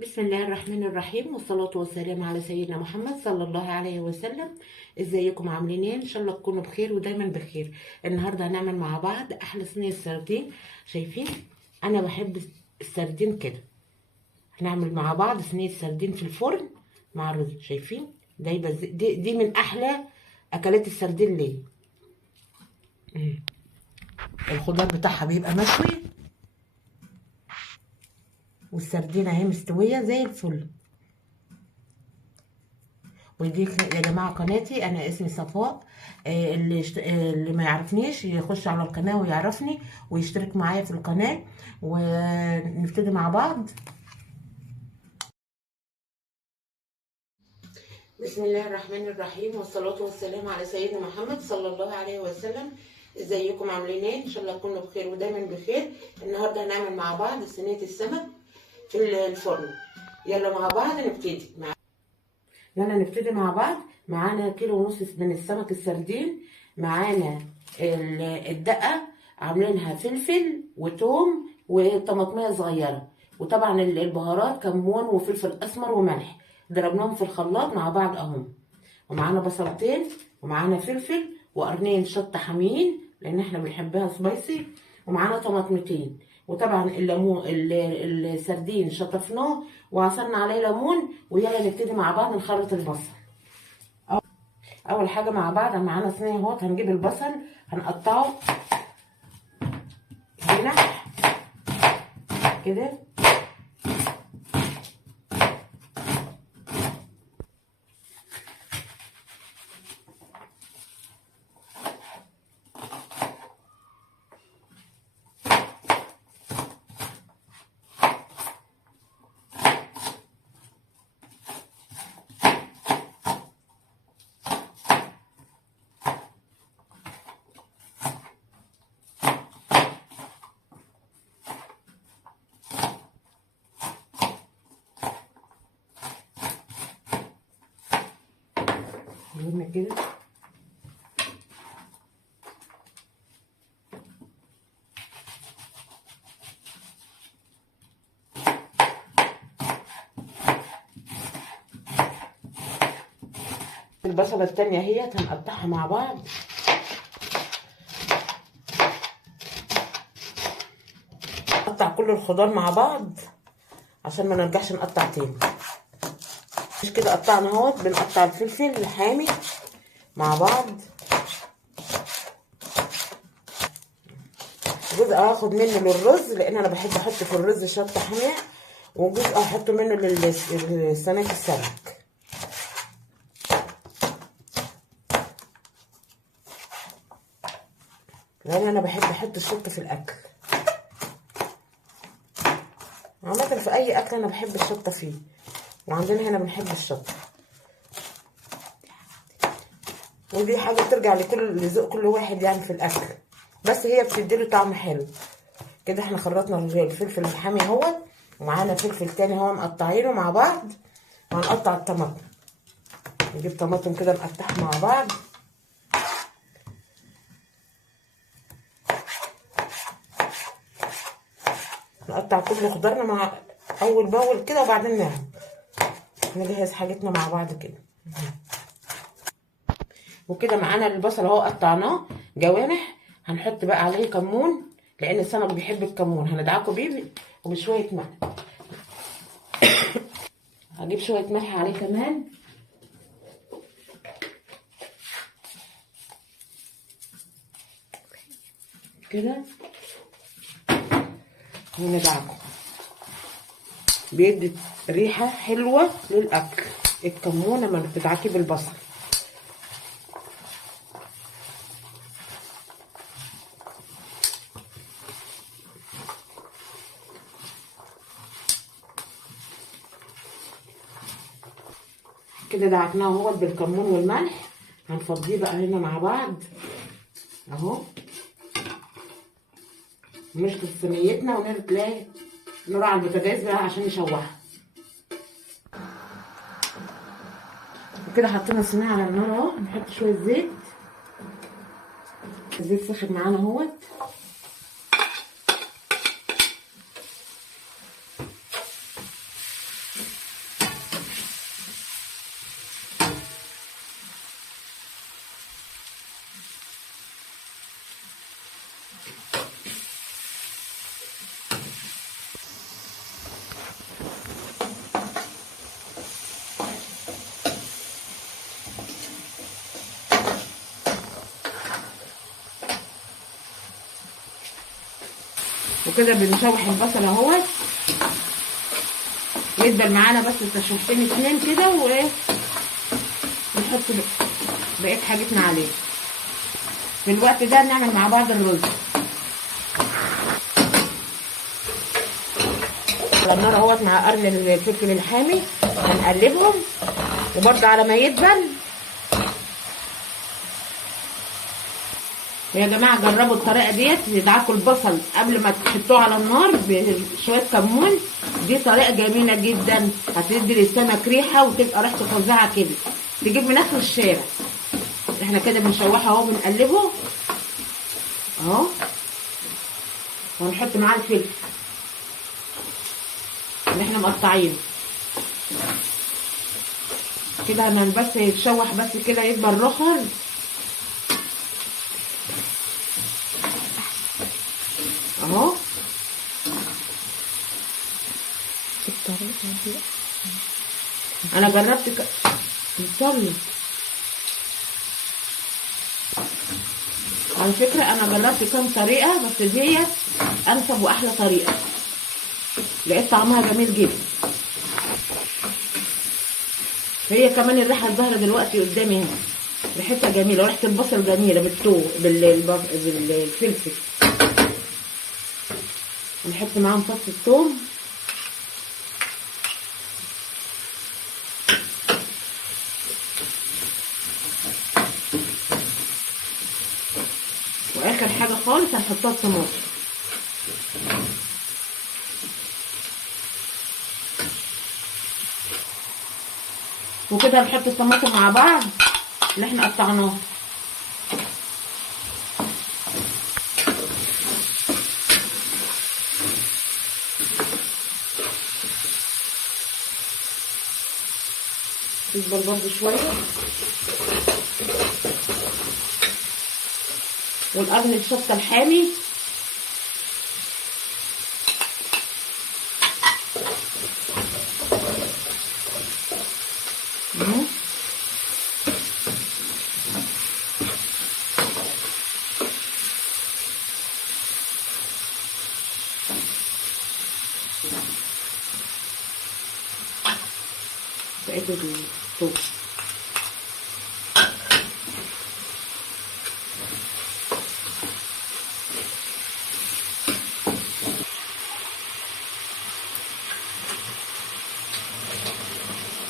بسم الله الرحمن الرحيم، والصلاة والسلام على سيدنا محمد صلى الله عليه وسلم. ازيكم عاملين ايه؟ ان شاء الله تكونوا بخير ودايما بخير. النهارده هنعمل مع بعض احلى صينية سردين. شايفين انا بحب السردين كده. هنعمل مع بعض صينية سردين في الفرن مع الرز. شايفين دي من احلى اكلات السردين. ليه؟ الخضار بتاعها بيبقى مشوي، والسردينه اهي مستويه زي الفل. ودي يا جماعه قناتي، انا اسمي صفاء. اللي ما يعرفنيش يخش على القناه ويعرفني ويشترك معايا في القناه ونبتدي مع بعض. بسم الله الرحمن الرحيم، والصلاه والسلام على سيدنا محمد صلى الله عليه وسلم. ازيكم عاملين ايه؟ ان شاء الله تكونوا بخير ودايما بخير. النهارده هنعمل مع بعض صينيه السمك في الفرن. يلا مع بعض نبتدي. نبتدي مع بعض. معانا كيلو ونص من السمك السردين. معانا الدقة، عاملينها فلفل وتوم وطماطمية صغيرة، وطبعا البهارات كمون وفلفل اسمر وملح، ضربناهم في الخلاط مع بعض اهم. ومعانا بصلتين، ومعانا فلفل وقرنين شطة حامين لان احنا بنحبها سبايسي، ومعانا طماطمتين. وطبعا الليمون السردين شطفناه وعصرنا عليه ليمون. ويلا نبتدي مع بعض نخلط البصل. اول حاجه مع بعض معانا صينيه اهوت. هنجيب البصل هنقطعه جناح كده. قلنا كده. البصله التانيه اهيت هنقطعها مع بعض. نقطع كل الخضار مع بعض عشان ما نرجعش نقطع تاني. مش كده قطعنا اهوت. بنقطع الفلفل الحامي مع بعض. جزء هاخد منه للرز لان انا بحب احط في الرز شطه حاميه، وجزء هحط منه لصينيه السمك. لان انا بحب احط الشطه في الاكل. عامه في اي اكل انا بحب الشطه فيه، وعندنا هنا بنحب الشطه. ودي حاجه ترجع لذوق كل واحد يعني في الاكل، بس هي بتديله طعم حلو كده. احنا خلطنا الفلفل الحامي اهوت، ومعانا فلفل تاني اهو مقطعينه مع بعض. وهنقطع الطماطم. نجيب طماطم كده نقطعها مع بعض. نقطع كل خضارنا مع اول باول كده، وبعدين نجهز حاجتنا مع بعض كده. وكده معانا البصل اهو قطعناه جوانح. هنحط بقى عليه كمون لان السمك بيحب الكمون. هندعكه بيه وبشويه ملح. هجيب شويه ملح عليه كمان كده وندعكه. بيدي ريحه حلوه للاكل الكمون لما بتدعكيه بالبصل. كده دعكناه اهوت بالكمون والملح. هنفضيه بقى هنا مع بعض اهو. نشطف صينيتنا ونلاقي نور على البوتاجاز بقى عشان نشوحها. وكده حطينا الصينيه على النار اهو. نحط شويه زيت. الزيت سخن معانا اهوت. وكده بنشوح البصل اهوت، يفضل معانا بس تشويحتين اتنين كده، ونحط بقية حاجتنا عليه. في الوقت ده نعمل مع بعض الرز. على النار اهوت مع قرن الفلفل الحامي، هنقلبهم. وبرده على ما يدبل يا جماعه جربوا الطريقه ديت، يدعكوا البصل قبل ما تحطوه على النار بشويه كمون. دي طريقه جميله جدا، هتدي للسمك ريحه وتبقى ريحته فظيعه كده، تجيب من اخر الشارع. احنا كده بنشوحه اهو، بنقلبه اهو، وهنحط معاه الفلفل اللي احنا مقطعينه كده. بس يتشوح بس كده، يبقى الرخر اهو. انا جربت على فكره انا جربت كام طريقه، بس ديت انسب واحلى طريقه، لقيت طعمها جميل جدا. هي كمان الريحه الظاهره دلوقتي قدامي اهي، ريحتها جميله، وريحه البصل جميله بالفلفل. نحط معاهم فص الثوم، واخر حاجه خالص هنحطها الطماطم. وكده هنحط الطماطم مع بعض اللي احنا قطعناه. يفضل برضه شويه، والقرن الشطه الحامي بقيت الثوم.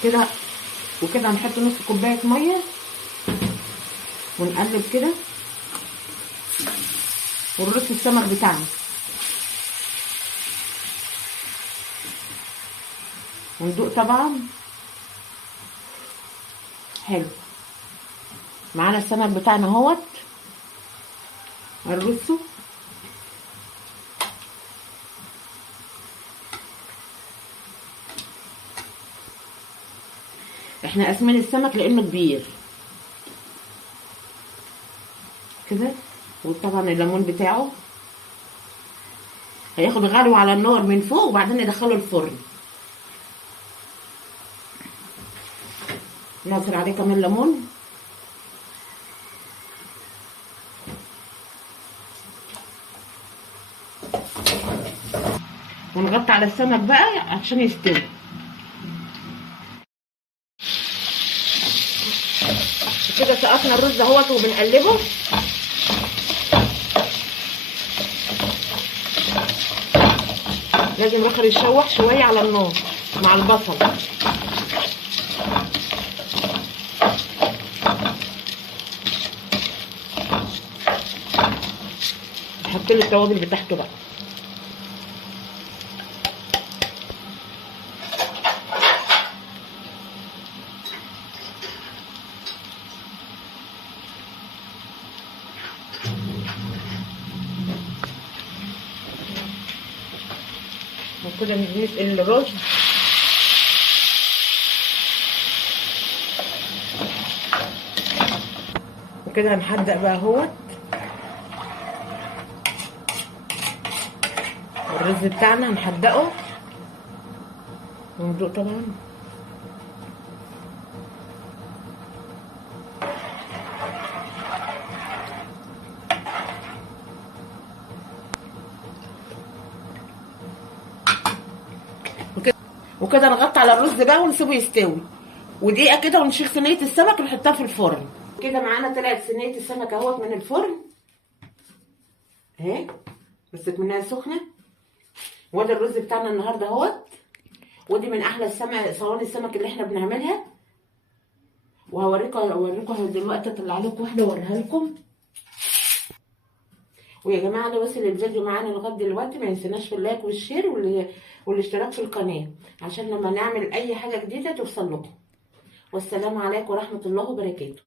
كده وكده هنحط نص كوبايه ميه ونقلب كده، ونرص السمك بتاعنا وندوق. طبعا حلو معانا السمك بتاعنا اهوت، هنرصه. احنا قاسمين السمك لانه كبير كده. وطبعا الليمون بتاعه هياخد غلوه على النار من فوق، وبعدين ندخله الفرن. نعصر عليه كمان ليمون، ونغطي على السمك بقى عشان يستوي. كده سقطنا الرز اهوت وبنقلبه. لازم الرخر يتشوح شويه على النار مع البصل. نحط له التوابل بتاعته بقى. وكده نسقي الرز. وكده هنحدق بقى اهوت الرز بتاعنا، هنحدقه وندوق طبعا. وكده نغطي على الرز بقى ونسيبه يستوي، ودقيقه كده ونشيل صينيه السمك ونحطها في الفرن. كده معانا طلعت صينيه السمك اهوت من الفرن اهي، بس منها سخنه. وادي الرز بتاعنا النهارده اهوت، ودي من احلى صواني السمك اللي احنا بنعملها. اوريكم دلوقتي، اطلع لكم واحده اوريها لكم. ويا جماعه اللي وصل الفيديو معانا لغايه دلوقتي ما ينسناش في اللايك والشير والاشتراك في القناه، عشان لما نعمل اي حاجه جديده توصل لكم. والسلام عليكم ورحمه الله وبركاته.